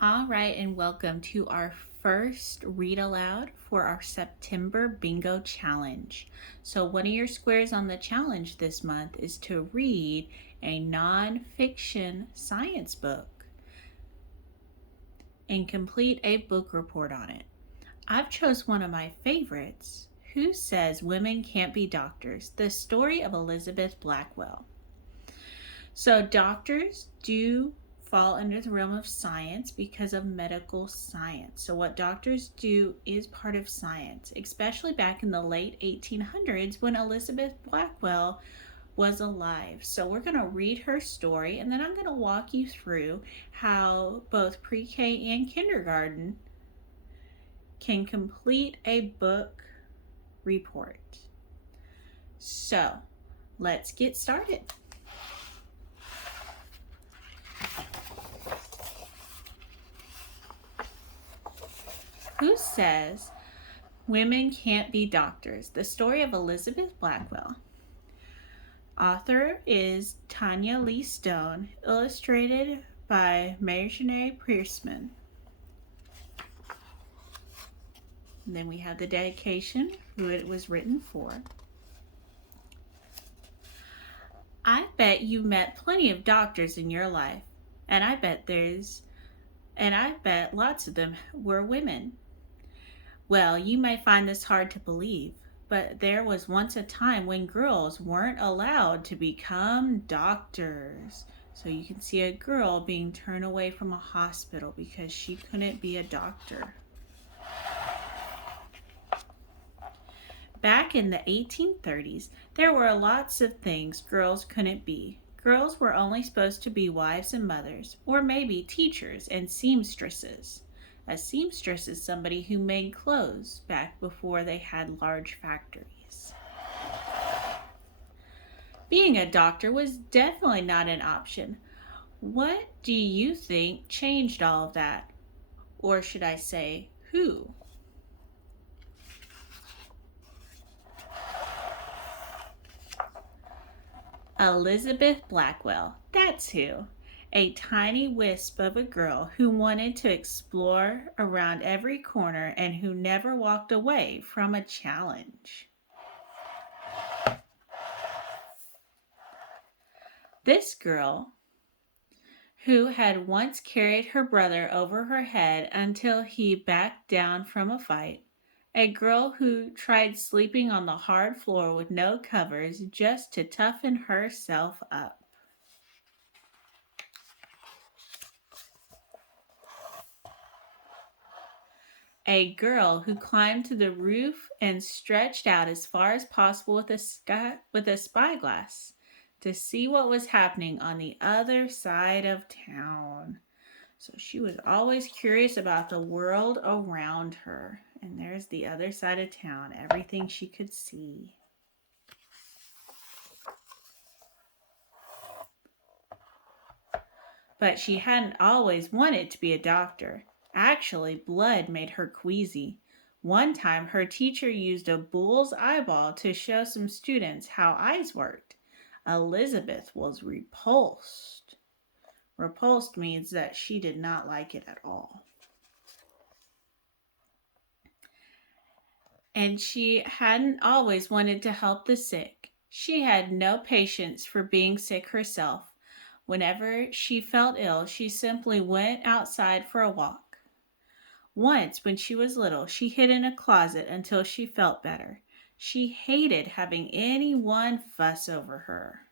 All right, and welcome to our first read aloud for our September Bingo Challenge. So, one of your squares on the challenge this month is to read a nonfiction science book and complete a book report on it. I've chose one of my favorites, Who Says Women Can't Be Doctors? The Story of Elizabeth Blackwell. So, doctors do fall under the realm of science because of medical science. So, what doctors do is part of science, especially back in the late 1800s when Elizabeth Blackwell was alive. So, we're going to read her story and then I'm going to walk you through how both pre K and kindergarten can complete a book report. So, let's get started. Who says Women Can't Be Doctors? The Story of Elizabeth Blackwell. Author is Tanya Lee Stone, illustrated by Marjorie Pierceman. And then we have the dedication, who it was written for. I bet you met plenty of doctors in your life, and I bet lots of them were women. Well, you may find this hard to believe, but there was once a time when girls weren't allowed to become doctors. So you can see a girl being turned away from a hospital because she couldn't be a doctor. Back in the 1830s, there were lots of things girls couldn't be. Girls were only supposed to be wives and mothers, or maybe teachers and seamstresses. A seamstress is somebody who made clothes back before they had large factories. Being a doctor was definitely not an option. What do you think changed all of that? Or should I say, who? Elizabeth Blackwell, that's who. A tiny wisp of a girl who wanted to explore around every corner and who never walked away from a challenge. This girl, who had once carried her brother over her head until he backed down from a fight, a girl who tried sleeping on the hard floor with no covers just to toughen herself up. A girl who climbed to the roof and stretched out as far as possible with a spyglass to see what was happening on the other side of town. So she was always curious about the world around her. And there's the other side of town, everything she could see. But she hadn't always wanted to be a doctor. Actually, blood made her queasy. One time, her teacher used a bull's eyeball to show some students how eyes worked. Elizabeth was repulsed. Repulsed means that she did not like it at all. And she hadn't always wanted to help the sick. She had no patience for being sick herself. Whenever she felt ill, she simply went outside for a walk. Once, when she was little, she hid in a closet until she felt better. She hated having anyone fuss over her.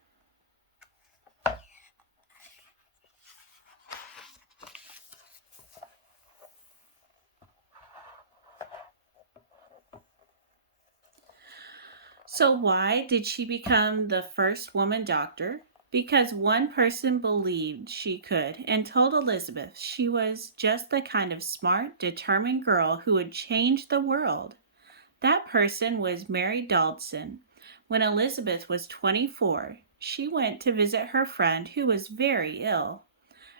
So, why did she become the first woman doctor? Because one person believed she could and told Elizabeth she was just the kind of smart, determined girl who would change the world. That person was Mary Dodson. When Elizabeth was 24, she went to visit her friend who was very ill.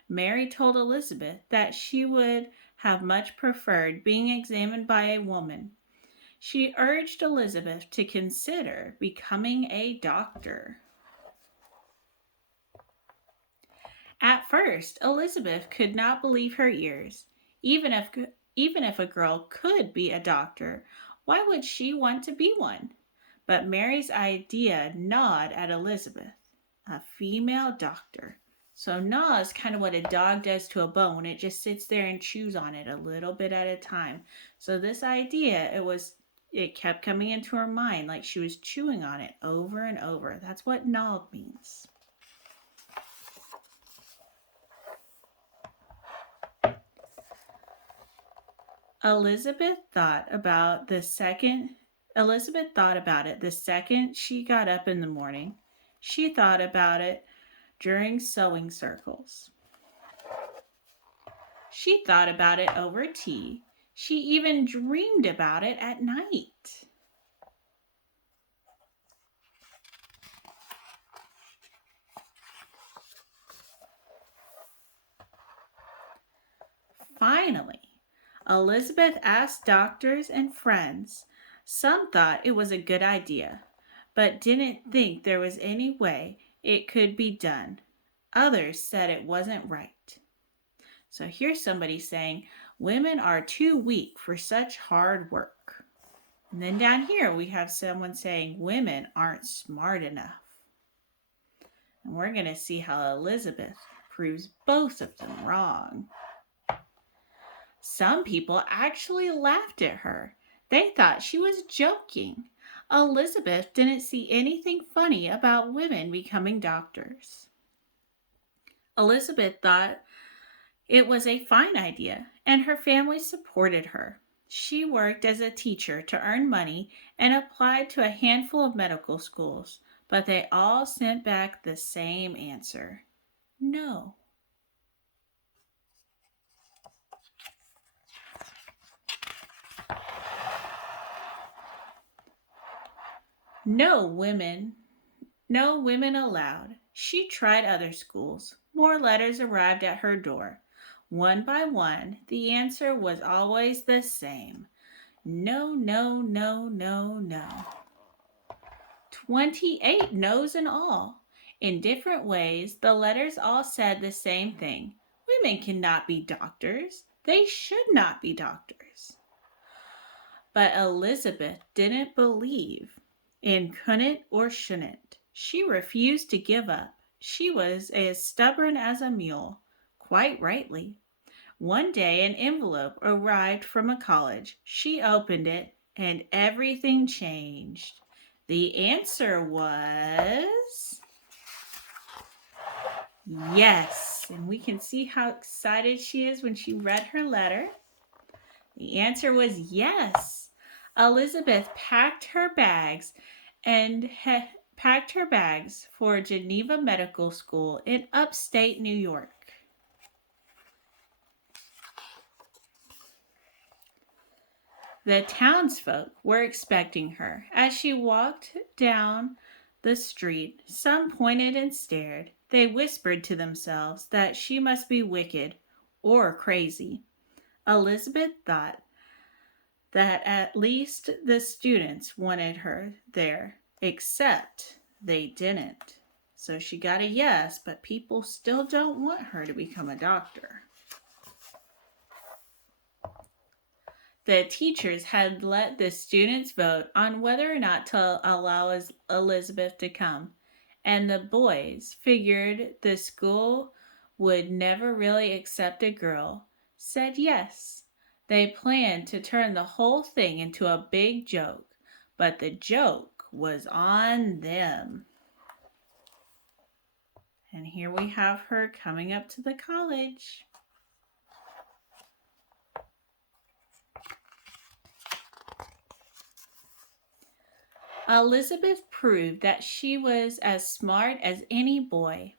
Mary told Elizabeth that she would have much preferred being examined by a woman. She urged Elizabeth to consider becoming a doctor. At first, Elizabeth could not believe her ears. Even if even if a girl could be a doctor, why would she want to be one? But Mary's idea gnawed at Elizabeth. A female doctor. So gnaw is kind of what a dog does to a bone. It just sits there and chews on it a little bit at a time. So this idea, it kept coming into her mind like she was chewing on it over and over. That's what gnaw means. Elizabeth thought about the second Elizabeth thought about it the second she got up in the morning. She thought about it during sewing circles. She thought about it over tea. She even dreamed about it at night. Finally, Elizabeth asked doctors and friends. Some thought it was a good idea, but didn't think there was any way it could be done. Others said it wasn't right. So here's somebody saying women are too weak for such hard work. And then down here we have someone saying women aren't smart enough. And we're going to see how Elizabeth proves both of them wrong. Some people actually laughed at her. They thought she was joking. Elizabeth didn't see anything funny about women becoming doctors. Elizabeth thought it was a fine idea, and her family supported her. She worked as a teacher to earn money and applied to a handful of medical schools, but they all sent back the same answer: no. No women, no women allowed. She tried other schools. More letters arrived at her door. One by one, the answer was always the same: no, no, no, no, no. 28 no's in all. In different ways, the letters all said the same thing: women cannot be doctors. They should not be doctors. But Elizabeth didn't believe in couldn't or shouldn't. She refused to give up. She was as stubborn as a mule. Quite rightly. One day an envelope arrived from a college. She opened it and everything changed. The answer was yes. And we can see how excited she is when she read her letter. The answer was yes. Elizabeth and packed her bags for Geneva Medical School in upstate New York. The townsfolk were expecting her. As she walked down the street, some pointed and stared. They whispered to themselves that she must be wicked or crazy. Elizabeth thought that at least the students wanted her there, except they didn't. So she got a yes, but people still don't want her to become a doctor. The teachers had let the students vote on whether or not to allow Elizabeth to come, and the boys figured the school would never really accept a girl, said yes. They planned to turn the whole thing into a big joke, but the joke was on them. And here we have her coming up to the college. Elizabeth proved that she was as smart as any boy,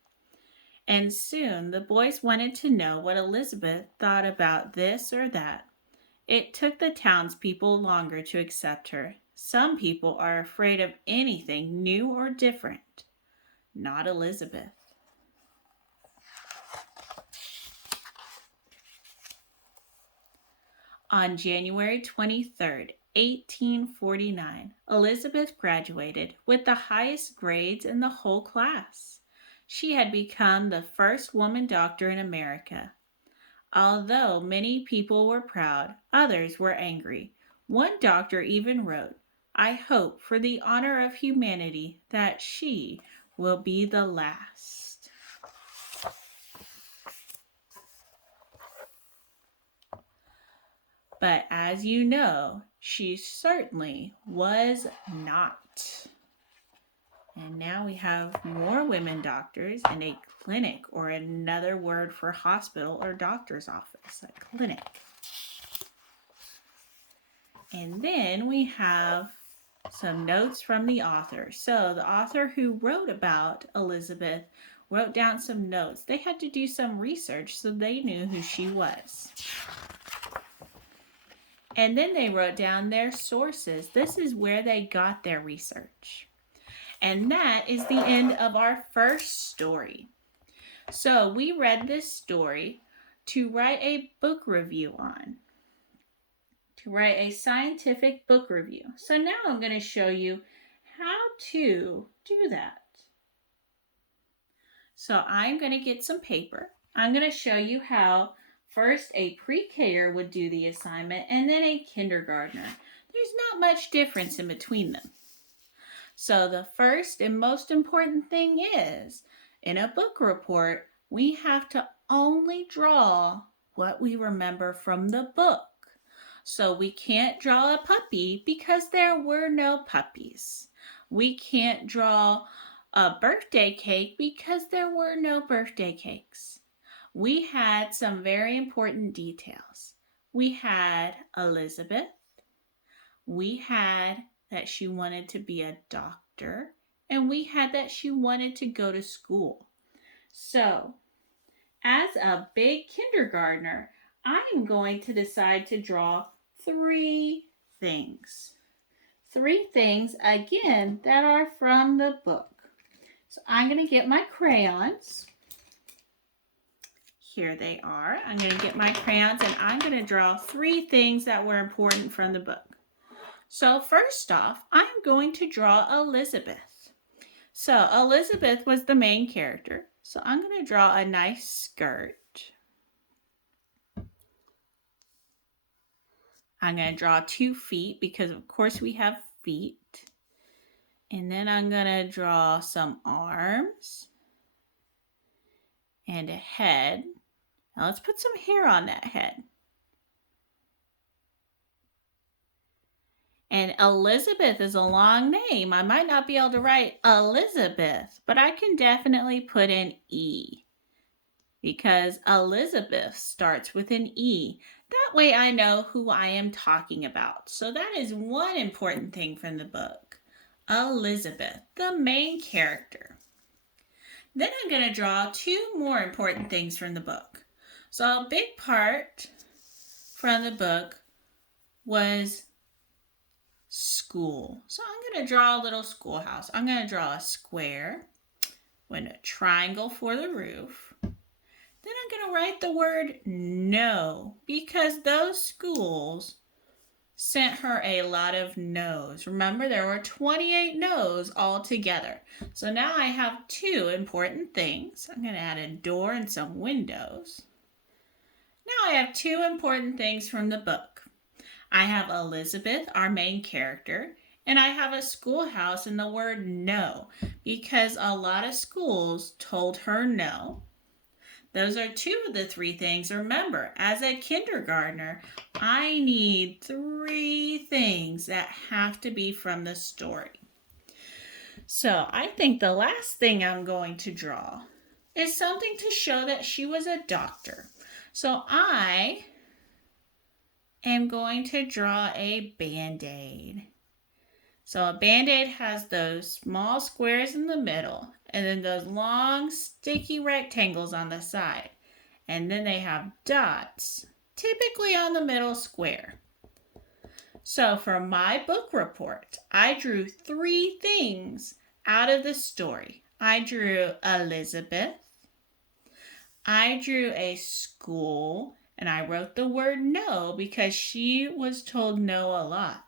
and soon the boys wanted to know what Elizabeth thought about this or that. It took the townspeople longer to accept her. Some people are afraid of anything new or different. Not Elizabeth. On January 23rd, 1849, Elizabeth graduated with the highest grades in the whole class. She had become the first woman doctor in America. Although many people were proud, others were angry. One doctor even wrote, "I hope for the honor of humanity that she will be the last." But as you know, she certainly was not. And now we have more women doctors and a clinic, or another word for hospital or doctor's office, a clinic. And then we have some notes from the author. So the author who wrote about Elizabeth wrote down some notes. They had to do some research so they knew who she was. And then they wrote down their sources. This is where they got their research. And that is the end of our first story. So we read this story to write a book review on, to write a scientific book review. So now I'm going to show you how to do that. So I'm going to get some paper. I'm going to show you how first a pre-K'er would do the assignment and then a kindergartner. There's not much difference in between them. So the first and most important thing is, in a book report, we have to only draw what we remember from the book. So we can't draw a puppy because there were no puppies. We can't draw a birthday cake because there were no birthday cakes. We had some very important details. We had Elizabeth. We had that she wanted to be a doctor, and we had that she wanted to go to school. So, as a big kindergartner, I am going to decide to draw 3 things. 3 things, again, that are from the book. So I'm going to get my crayons. Here they are. I'm going to get my crayons and I'm going to draw 3 things that were important from the book. So first off, I'm going to draw Elizabeth. So Elizabeth was the main character. So I'm going to draw a nice skirt. I'm going to draw 2 feet because of course we have feet. And then I'm going to draw some arms and a head. Now let's put some hair on that head. And Elizabeth is a long name. I might not be able to write Elizabeth, but I can definitely put an E because Elizabeth starts with an E. That way I know who I am talking about. So that is one important thing from the book. Elizabeth, the main character. Then I'm going to draw 2 more important things from the book. So a big part from the book was school. So I'm going to draw a little schoolhouse. I'm going to draw a square with a triangle for the roof. Then I'm going to write the word no because those schools sent her a lot of no's. Remember, there were 28 no's altogether. So now I have 2 important things. I'm going to add a door and some windows. Now I have 2 important things from the book. I have Elizabeth, our main character, and I have a schoolhouse and the word no because a lot of schools told her no. Those are 2 of the 3 things. Remember, as a kindergartner, I need 3 things that have to be from the story. So I think the last thing I'm going to draw is something to show that she was a doctor. So I am going to draw a Band-Aid. So a Band-Aid has those small squares in the middle and then those long sticky rectangles on the side. And then they have dots, typically on the middle square. So for my book report, I drew 3 things out of the story. I drew Elizabeth. I drew a school. And I wrote the word no because she was told no a lot.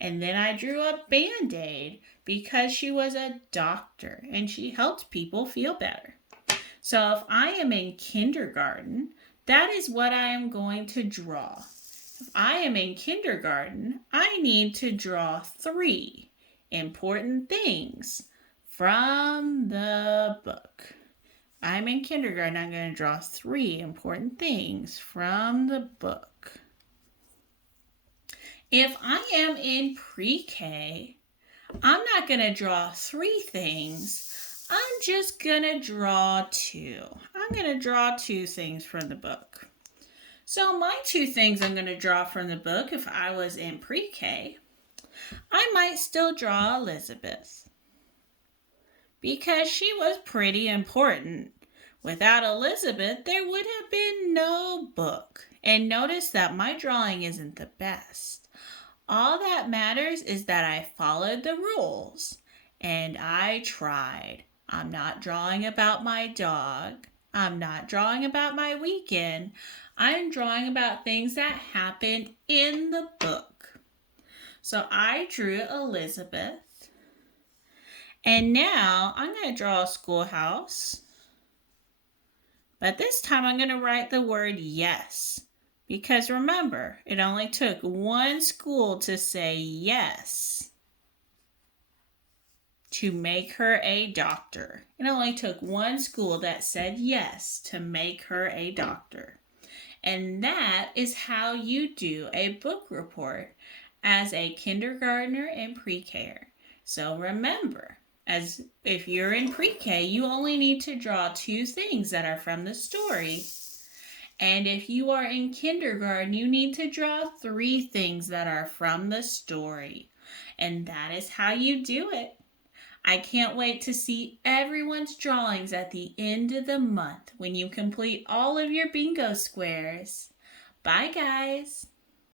And then I drew a Band-Aid because she was a doctor and she helped people feel better. So if I am in kindergarten, that is what I am going to draw. If I am in kindergarten, I need to draw 3 important things from the book. I'm in kindergarten, I'm going to draw 3 important things from the book. If I am in pre-K, I'm not going to draw 3 things. I'm just going to draw 2. I'm going to draw 2 things from the book. So my 2 things I'm going to draw from the book, if I was in pre-K, I might still draw Elizabeth because she was pretty important. Without Elizabeth, there would have been no book. And notice that my drawing isn't the best. All that matters is that I followed the rules and I tried. I'm not drawing about my dog. I'm not drawing about my weekend. I'm drawing about things that happened in the book. So I drew Elizabeth. And now I'm going to draw a schoolhouse. But this time I'm going to write the word yes. Because remember, it only took one school to say yes to make her a doctor. It only took one school that said yes to make her a doctor. And that is how you do a book report as a kindergartner and pre-K-er. So remember, as if you're in pre-K, you only need to draw 2 things that are from the story. And if you are in kindergarten, you need to draw 3 things that are from the story. And that is how you do it. I can't wait to see everyone's drawings at the end of the month when you complete all of your bingo squares. Bye, guys.